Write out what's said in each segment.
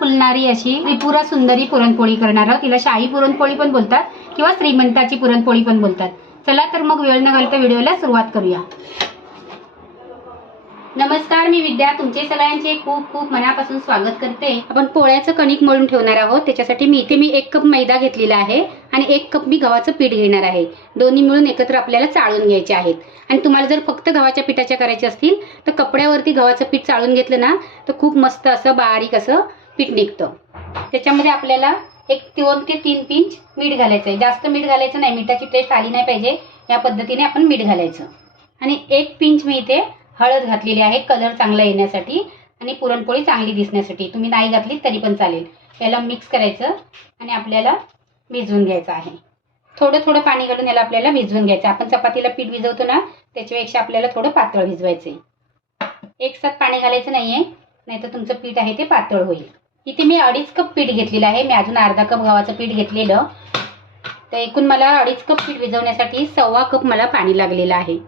फुलणारी अशी त्रिपुरा सुंदरी पुरणपोळी करणार आहोत. तिला शाही पुरणपोळी पण बोलतात किंवा श्रीमंताची पुरणपोळी पण बोलतात. चला तर मग वेळ न घालता व्हिडिओला सुरुवात करूया. नमस्कार मी विद्या. तुमचे सगळ्यांचे खूप खूप मनापासून स्वागत करते. आपण पोळ्याचं कणिक मळून ठेवणार आहोत. त्याच्यासाठी मी इथे मी एक कप मैदा घेतलेला आहे आणि एक कप मी गव्हाचं पीठ घेणार आहे. दोन्ही मिळून एकत्र आपल्याला चाळून घ्यायचे आहेत. आणि तुम्हाला जर फक्त गव्हाच्या पिठाच्या करायच्या असतील तर कपड्यावरती गव्हाचं पीठ चाळून घेतलं ना तर खूप मस्त असं बारीक असं पीठ निघतं त्याच्यामध्ये आपल्याला एक दोन ते तीन पिंच मीठ घालायचं आहे जास्त मीठ घालायचं नाही. मिठाची टेस्ट आली नाही पाहिजे. या पद्धतीने आपण मीठ घालायचं. आणि एक पिंच मी इथे हळद घातलेली आहे. कलर चांगला येण्यासाठी आणि पुरणपोळी चांगली दिसण्यासाठी. तुम्ही नाही घातली तरी पण चालेल. याला मिक्स करायचं आणि आपल्याला भिजवून घ्यायचं आहे. थोडं थोडं पाणी घालून याला आपल्याला भिजवून घ्यायचं. आपण चपातीला पीठ भिजवतो ना त्याच्यापेक्षा आपल्याला थोडं पातळ भिजवायचं आहे एक साथ पाणी घालायचं नाही आहे नाहीतर तुमचं पीठ आहे ते पातळ होईल. इथे मी अडीच कप पीठ घेतलेलं आहे. मी अजून अर्धा कप गव्हाचं पीठ घेतलेलं. तर एकूण मला अडीच कप पीठ भिजवण्यासाठी सव्वा कप मला पाणी लागलेलं आहे.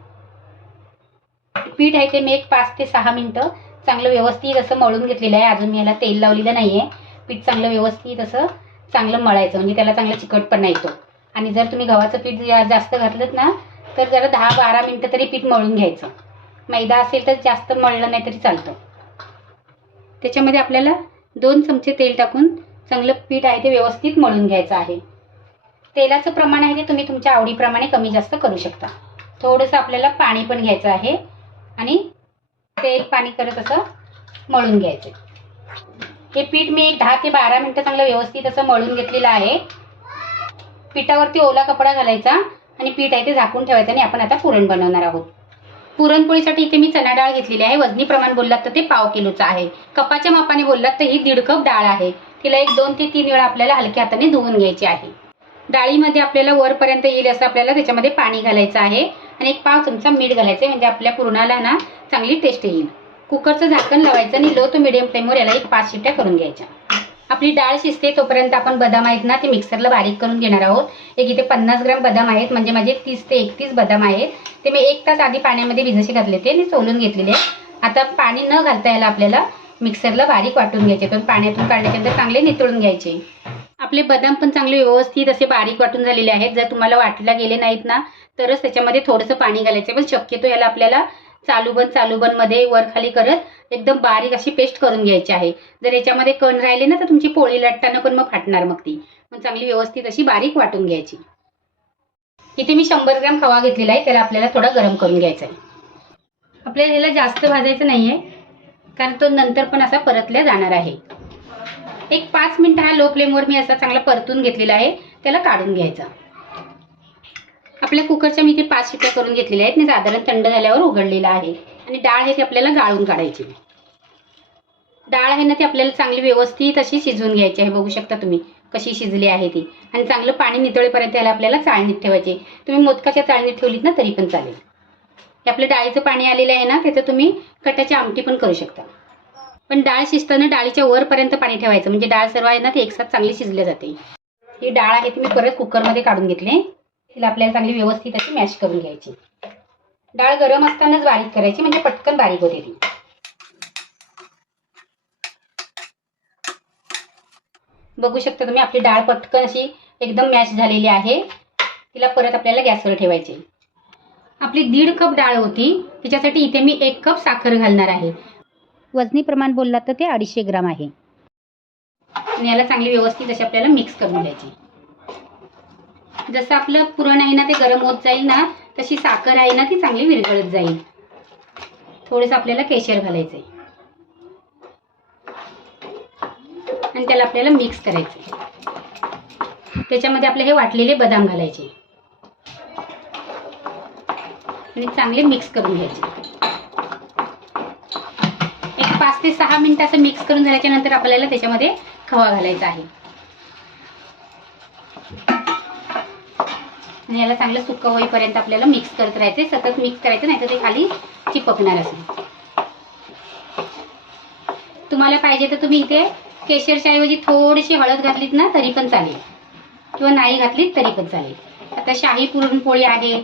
पीठ आहे ते मी एक पाच ते सहा मिनटं चांगलं व्यवस्थित असं मळून घेतलेलं आहे. अजून मी याला तेल लावलेलं नाही आहे पीठ चांगलं व्यवस्थित असं चांगलं मळायचं. म्हणजे त्याला चांगला चिकटपणा येतो. आणि जर तुम्ही गव्हाचं पीठ जास्त घातलं ना तर जरा दहा बारा मिनटं तरी पीठ मळून घ्यायचं. मैदा असेल तर जास्त मळलं नाही तरी चालतं. त्याच्यामध्ये आपल्याला दोन चमचे तेल टाकून चांगलं पीठ आहे ते व्यवस्थित मळून घ्यायचं आहे. तेलाचं प्रमाण आहे ते तुम्ही तुमच्या आवडीप्रमाणे कमी जास्त करू शकता. थोडंसं आपल्याला पाणी पण घ्यायचं आहे आणि तेल पाणी करत असं मळून घ्यायचं. हे पीठ मी एक दहा ते बारा मिनटं चांगलं व्यवस्थित असं मळून घेतलेलं आहे. पिठावरती ओला कपडा घालायचा आणि पीठ आहे ते झाकून ठेवायचं आणि आपण आता पुरण बनवणार आहोत. पुरणपोळीसाठी इथे मी चणा डाळ घेतलेली आहे. वजनी प्रमाण बोललात तर ते पाव किलोचं आहे. कपाच्या मापाने बोललात तर ही दीड कप डाळ आहे. तिला एक दोन ते तीन वेळा आपल्याला हलक्या हाताने धुवून घ्यायची आहे. डाळीमध्ये आपल्याला वरपर्यंत येईल असं आपल्याला त्याच्यामध्ये पाणी घालायचं आहे आणि एक पाव चमचा मीठ घालायचं आहे. म्हणजे आपल्या पुरणाला ना चांगली टेस्ट येईल. कुकरचं झाकण लावायचं आणि लो टू मिडियम फ्लेमवर याला एक पाच शिट्ट्या करून घ्यायच्या. आपली डाळ शिजते तोपर्यंत आपण बदाम आहेत ना ते मिक्सरला बारीक करून घेणार आहोत. एक इथे पन्नास ग्राम बदाम आहेत म्हणजे माझे तीस ते एकतीस बदाम आहेत. ते मी एक तास आधी पाण्यामध्ये भिजशी घातले ते आणि सोलून घेतलेले आता पाणी न घालता याला आपल्याला मिक्सरला बारीक वाटून घ्यायचे पण पाण्यातून काढल्याच्यानंतर चांगले नितळून घ्यायचे. आपले बदाम पण चांगले व्यवस्थित असे बारीक वाटून झालेले आहेत. जर तुम्हाला वाटला गेले नाहीत ना तरच त्याच्यामध्ये थोडंसं पाणी घालायचं पण शक्यतो याला आपल्याला चालू बंद चालू बंद करत एकदम बारीक अशी पेस्ट करून घ्यायची आहे. जर याच्यामध्ये कण राहिले ना तर तुमची पोळी लटताना पण मग फाटणार मग ती. मग चांगली व्यवस्थित अशी बारीक वाटून घ्यायची. इथे मी शंभर ग्रॅम खवा घेतलेला आहे त्याला आपल्याला थोडा गरम करून घ्यायचा आहे. आपल्याला ह्याला जास्त भाजायचं नाहीये कारण तो नंतर पण असा परतल्या जाणार आहे. एक पाच मिनिट हा लो फ्लेमवर मी असा चांगला परतून घेतलेला आहे त्याला काढून घ्यायचा. आपल्या कुकरच्या मी ते पाच शिट्या करून घेतलेल्या आहेत. आणि साधारण थंड झाल्यावर उघडलेला आहे. आणि डाळ हे ती आपल्याला गाळून काढायची. डाळ आहे ना ती आपल्याला चांगली व्यवस्थित अशी शिजवून घ्यायची आहे. बघू शकता तुम्ही कशी शिजली आहे ती. आणि चांगलं पाणी नितळेपर्यंत याला आपल्याला चाळणीत ठेवायची. तुम्ही मोदकाच्या चाळणीत ठेवलीत ना तरी पण चालेल. हे आपलं डाळीचं पाणी आलेलं आहे ना त्याचं तुम्ही कटाची आमटी पण करू शकता. पण डाळ शिजताना डाळीच्या वरपर्यंत पाणी ठेवायचं. म्हणजे डाळ सर्व आहे ना ती एकसाथ चांगली शिजली जाते. ही डाळ आहे ती मी परत कुकरमध्ये काढून घेतली तिला आपल्याला चांगली व्यवस्थित अशी मॅश करून घ्यायची. डाळ गरम असतानाच बारीक करायची म्हणजे पटकन बारीक होते ती. बघू शकता तुम्ही आपली डाळ पटकन अशी एकदम मॅश झालेली आहे. तिला परत आपल्याला गॅसवर ठेवायची. आपली दीड कप डाळ होती तिच्यासाठी इथे मी एक कप साखर घालणार आहे. वजनी प्रमाण बोललात तर ते अडीचशे ग्राम आहे. आणि याला चांगली व्यवस्थित अशी आपल्याला मिक्स करून घ्यायची. जसं आपलं पुरण आहे ना ते गरम होत जाईल ना तशी साखर आहे ना ती चांगली विरघळत जाईल. थोडंसं आपल्याला केशर घालायचं आहे आणि त्याला आपल्याला मिक्स करायचंय. त्याच्यामध्ये आपले हे वाटलेले बदाम घालायचे. आणि चांगले मिक्स करून घ्यायचे. एक पाच ते सहा मिनिट असं मिक्स करून झाल्याच्यानंतर आपल्याला त्याच्यामध्ये खवा घालायचा आहे. आणि याला चांगलं सुकं होईपर्यंत आपल्याला मिक्स करत राहायचे सतत मिक्स करायचं नाही तर ते खाली चिपकणार असेल. तुम्हाला पाहिजे तर तुम्ही इथे केशरच्या ऐवजी थोडीशी हळद घातलीत ना तरी पण चालेल. किंवा नाही घातलीत तरी पण चालेल. आता शाही पुरणपोळी आहे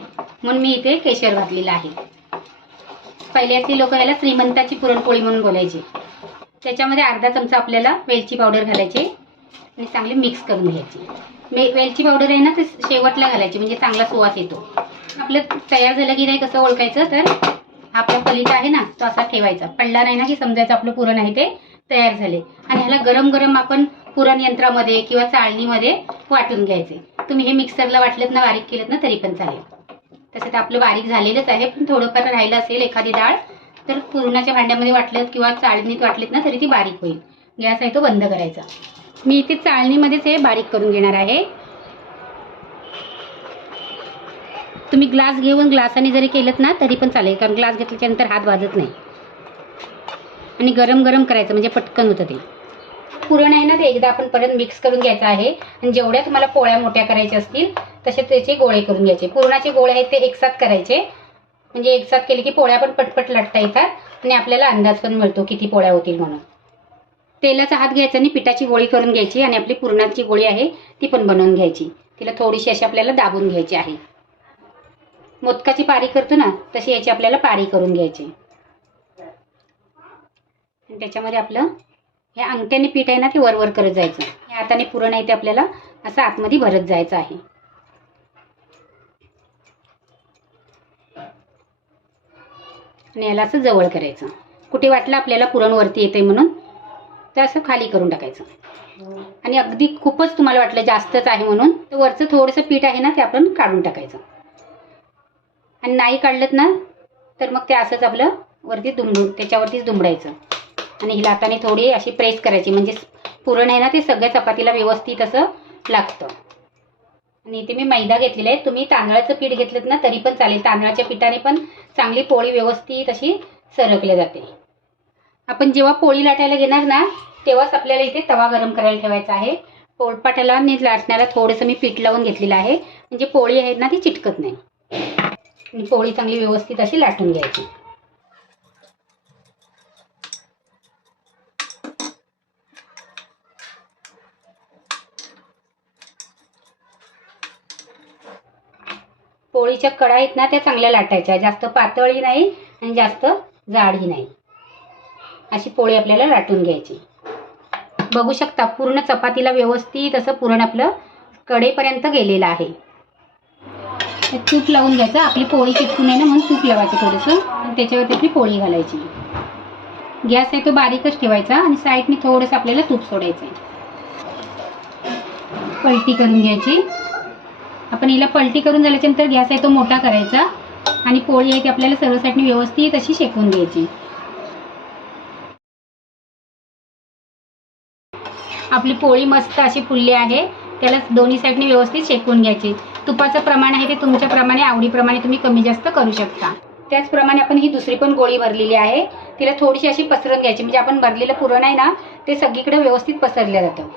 म्हणून मी इथे केशर घातलेलं आहे. पहिल्यातली लोक याला श्रीमंताची पुरणपोळी म्हणून बोलायची. त्याच्यामध्ये अर्धा चमचा आपल्याला वेलची पावडर घालायची आणि चांगली मिक्स करून घ्यायची. मे वेलची पावडर आहे ना ते शेवटला घालायची म्हणजे चांगला सुवास येतो. आपलं तयार झालं की नाही कसं ओळखायचं तर आपला पलिता आहे ना तो असा ठेवायचा. पडला नाही ना की समजायचं आपलं पुरण आहे ते तयार झाले. आणि ह्याला गरम गरम आपण पुरण यंत्रामध्ये किंवा चाळणीमध्ये वाटून घ्यायचे. तुम्ही हे मिक्सरला वाटलेत ना बारीक केलेत ना तरी पण चालेल. तसं तर आपलं बारीक झालेलंच आहे पण थोडंफार राहिलं असेल एखादी डाळ तर पुरणाच्या भांड्यामध्ये वाटलं किंवा चाळणीत वाटलीत ना तरी ती बारीक होईल. गॅस आहे तो बंद करायचा. मी इथे चाळणीमध्येच हे बारीक करून घेणार आहे. तुम्ही ग्लास घेऊन ग्लासाने जरी केलं ना तरी पण चालेल कारण ग्लास घेतल्याच्यानंतर हात वाजत नाही. आणि गरम गरम करायचं म्हणजे पटकन होतं ते. पुरण आहे ना ते एकदा आपण परत मिक्स करून घ्यायचं आहे. आणि जेवढ्या तुम्हाला पोळ्या मोठ्या करायच्या असतील तसे त्याचे गोळे करून घ्यायचे. पुरणाचे गोळे आहेत ते एकसाथ करायचे. म्हणजे एकसाथ केले की पोळ्या पण पटपट लटता येतात आणि आपल्याला अंदाज पण मिळतो किती पोळ्या होतील म्हणून. तेलाचा हात घ्यायचा आणि पिठाची गोळी करून घ्यायची आणि आपली पुरणाची गोळी आहे ती पण बनवून घ्यायची. तिला थोडीशी अशी आपल्याला दाबून घ्यायची आहे. मोदकाची पारी करतो ना तशी याची आपल्याला पारी करून घ्यायची. आणि त्याच्यामध्ये आपलं हे अंगठ्याने पीठ आहे ना ते वर वर करत जायचं. ह्या हाताने पुरण आहे ते आपल्याला असं आतमध्ये भरत जायचं आहे. आणि याला असं जवळ करायचं. कुठे वाटलं आपल्याला पुरण वरती येते म्हणून तर असं खाली करून टाकायचं. आणि अगदी खूपच तुम्हाला वाटलं जास्तच आहे म्हणून तर वरचं थोडंसं पीठ आहे ना ते आपण काढून टाकायचं. आणि नाही काढलं ना तर मग ते असंच आपलं वरती दुमडून त्याच्यावरतीच दुमडायचं आणि ही हाताने थोडी अशी प्रेस करायची म्हणजे पुरण आहे ना ते सगळ्या चपातीला व्यवस्थित असं लागतं. आणि इथे मी मैदा घेतलेला आहे. तुम्ही तांदळाचं पीठ घेतलं ना तरी पण चालेल. तांदळाच्या पिठाने पण चांगली पोळी व्यवस्थित अशी सरकली जाते. आपण जेव्हा पोळी लाटायला घेणार ना तेव्हाच आपल्याला इथे तवा गरम करायला ठेवायचा आहे. पोळपाट्याला आणि लाटण्याला थोडंसं मी पीठ लावून घेतलेलं आहे. म्हणजे पोळी आहे ना ती चिटकत नाही. आणि पोळी चांगली व्यवस्थित अशी लाटून घ्यायची. पोळीच्या कडा आहेत ना त्या चांगल्या लाटायच्या. जास्त पातळी नाही आणि जास्त जाडही नाही. अशी पोळी आपल्याला लाटून घ्यायची. बघू शकता पूर्ण चपातीला व्यवस्थित असं पुरण आपलं कडेपर्यंत गेलेलं आहे. तूप लावून घ्यायचं आपली पोळी चिटकून आहे ना म्हणून तूप लावायचं थोडंसं. आणि त्याच्यावरती आपली पोळी घालायची. गॅस आहे तो बारीकच ठेवायचा आणि साईडने थोडंसं आपल्याला तूप सोडायचं आहे पलटी करून घ्यायची. आपण हिला पलटी करून झाल्याच्यानंतर गॅस आहे तो मोठा करायचा. आणि पोळी आहे ती आपल्याला सर्व साईडने व्यवस्थित अशी शेकून घ्यायची. आपली पोळी मस्त अशी फुलली आहे. त्याला दोन्ही साईडने व्यवस्थित शेकून घ्यायची. तुपाचं प्रमाण आहे ते तुमच्या प्रमाणे आवडीप्रमाणे तुम्ही कमी जास्त करू शकता. त्याचप्रमाणे आपण ही दुसरी पण गोळी भरलेली आहे. तिला थोडीशी अशी पसरून घ्यायची. म्हणजे आपण भरलेलं पुरण आहे ना ते सगळीकडे व्यवस्थित पसरलं जातं.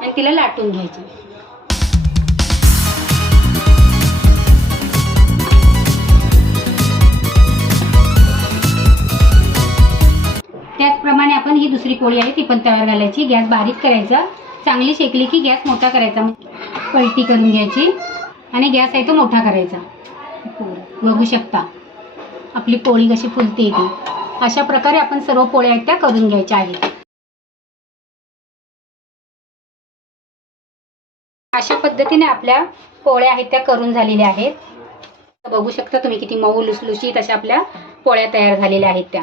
आणि तिला लाटून घ्यायची. त्याचप्रमाणे आपण ही दुसरी पोळी आहे ती पण तयार घालायची. गॅस बारीक करायचा. चांगली शेकली की गॅस मोठा करायचा. पलटी करून घ्यायची. आणि गॅस आहे तो मोठा करायचा. बघू शकता. आपली पोळी कशी फुलते ती. अशा प्रकारे आपण सर्व पोळ्या आहेत त्या करून घ्यायच्या आहेत. अशा पद्धतीने आपल्या पोळ्या आहेत त्या करून झालेल्या आहेत. बघू शकता तुम्ही किती मऊ लुसलुशीत अशा आपल्या पोळ्या तयार झालेल्या आहेत त्या.